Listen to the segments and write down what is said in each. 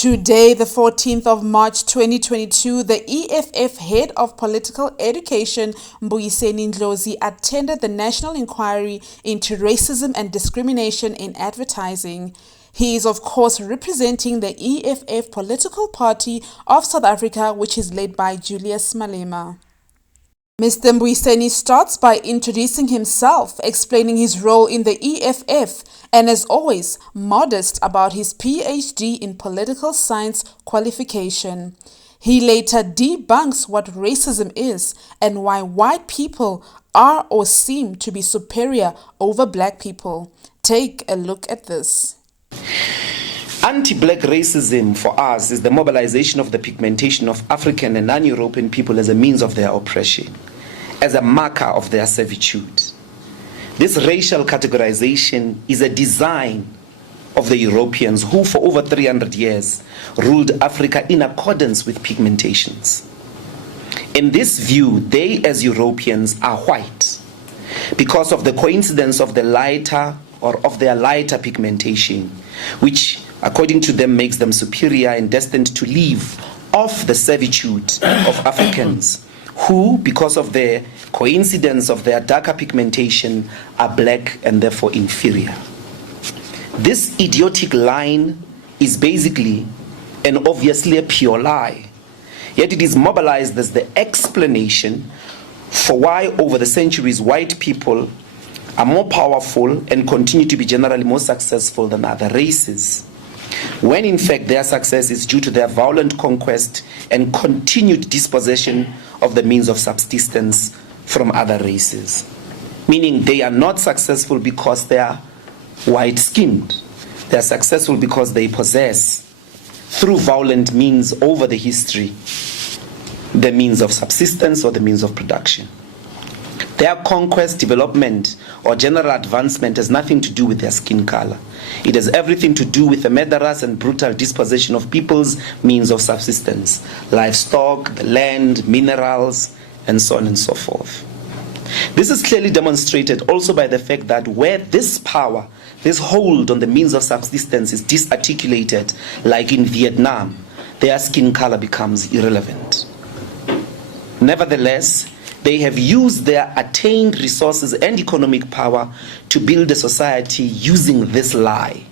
Today, the 14th of March 2022, the EFF Head of Political Education, Mbuyiseni Ndlozi, attended the National Inquiry into Racism and Discrimination in Advertising. He is, of course, representing the EFF political party of South Africa, which is led by Julius Malema. Mr. Mbuyiseni starts by introducing himself, explaining his role in the EFF, and as always, modest about his PhD in political science qualification. He later debunks what racism is and why white people are or seem to be superior over black people. Take a look at this. Anti-black racism for us is the mobilization of the pigmentation of African and non-European people as a means of their oppression, as a marker of their servitude. This racial categorization is a design of the Europeans who for over 300 years ruled Africa in accordance with pigmentations. In this view, they as Europeans are white because of the coincidence of the lighter or of their lighter pigmentation, which according to them makes them superior and destined to live off the servitude of Africans who, because of the coincidence of their darker pigmentation, are black and therefore inferior. This idiotic line is basically and obviously a pure lie, yet it is mobilized as the explanation for why over the centuries white people are more powerful and continue to be generally more successful than other races, when in fact their success is due to their violent conquest and continued dispossession of the means of subsistence from other races. Meaning they are not successful because they are white-skinned. They are successful because they possess, through violent means over the history, the means of subsistence or the means of production. Their conquest, development, or general advancement has nothing to do with their skin color. It has everything to do with the murderous and brutal dispossession of people's means of subsistence, livestock, the land, minerals, and so on and so forth. This is clearly demonstrated also by the fact that where this power, this hold on the means of subsistence is disarticulated, like in Vietnam, their skin color becomes irrelevant. Nevertheless, they have used their attained resources and economic power to build a society using this lie,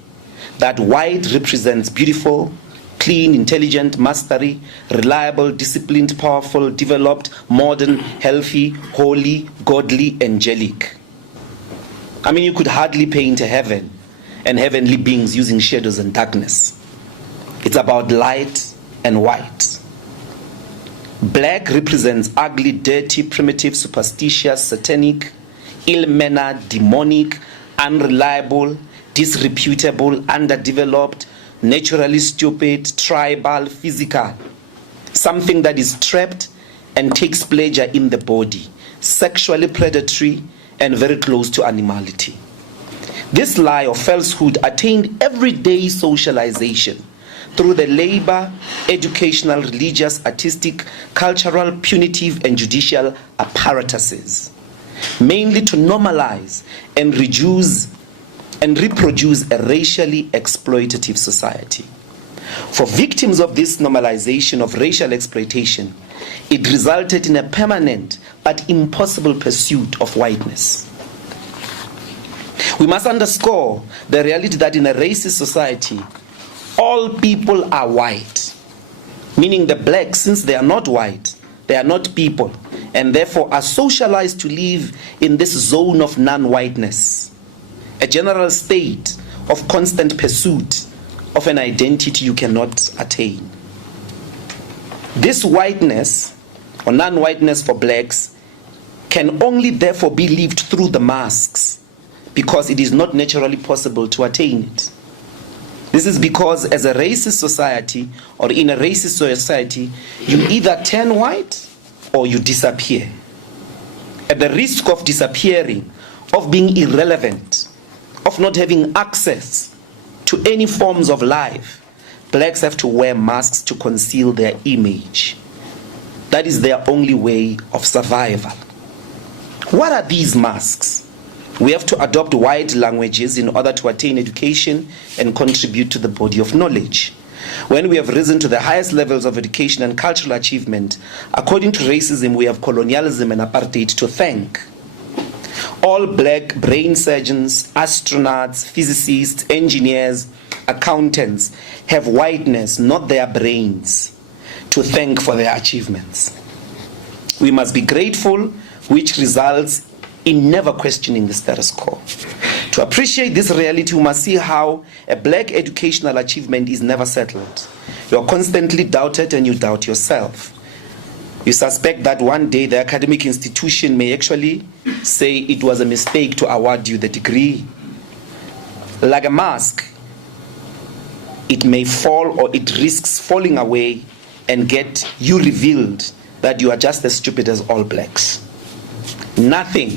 that white represents beautiful, clean, intelligent, mastery, reliable, disciplined, powerful, developed, modern, healthy, holy, godly, angelic. I mean, you could hardly paint a heaven and heavenly beings using shadows and darkness. It's about light and white. Black represents ugly, dirty, primitive, superstitious, satanic, ill-mannered, demonic, unreliable, disreputable, underdeveloped, naturally stupid, tribal, physical. Something that is trapped and takes pleasure in the body, sexually predatory and very close to animality. This lie or falsehood attained everyday socialization through the labor, educational, religious, artistic, cultural, punitive, and judicial apparatuses, mainly to normalize and reduce and reproduce a racially exploitative society. For victims of this normalization of racial exploitation, it resulted in a permanent but impossible pursuit of whiteness. We must underscore the reality that in a racist society, all people are white, meaning the blacks, since they are not white, they are not people, and therefore are socialized to live in this zone of non-whiteness, a general state of constant pursuit of an identity you cannot attain. This whiteness, or non-whiteness for blacks, can only therefore be lived through the masks, because it is not naturally possible to attain it. This is because as a racist society, or in a racist society, you either turn white or you disappear. At the risk of disappearing, of being irrelevant, of not having access to any forms of life, blacks have to wear masks to conceal their image. That is their only way of survival. What are these masks? We have to adopt white languages in order to attain education and contribute to the body of knowledge. When we have risen to the highest levels of education and cultural achievement, according to racism, we have colonialism and apartheid to thank. All black brain surgeons, astronauts, physicists, engineers, accountants have whiteness, not their brains, to thank for their achievements. We must be grateful, which results in never questioning the status quo. To appreciate this reality, we must see how a black educational achievement is never settled. You are constantly doubted and you doubt yourself. You suspect that one day the academic institution may actually say it was a mistake to award you the degree. Like a mask, it may fall or it risks falling away and get you revealed that you are just as stupid as all blacks. Nothing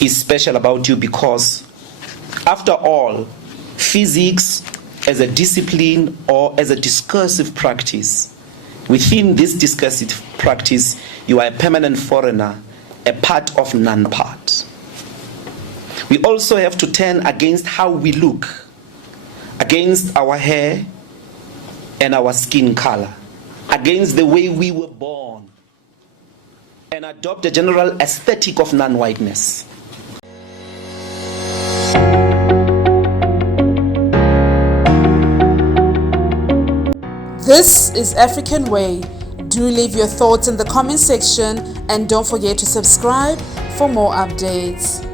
is special about you because, after all, physics as a discipline or as a discursive practice, within this discursive practice, you are a permanent foreigner, a part of non-part. We also have to turn against how we look, against our hair and our skin color, against the way we were born, and adopt a general aesthetic of non-whiteness. This is African Way. Do leave your thoughts in the comment section and don't forget to subscribe for more updates.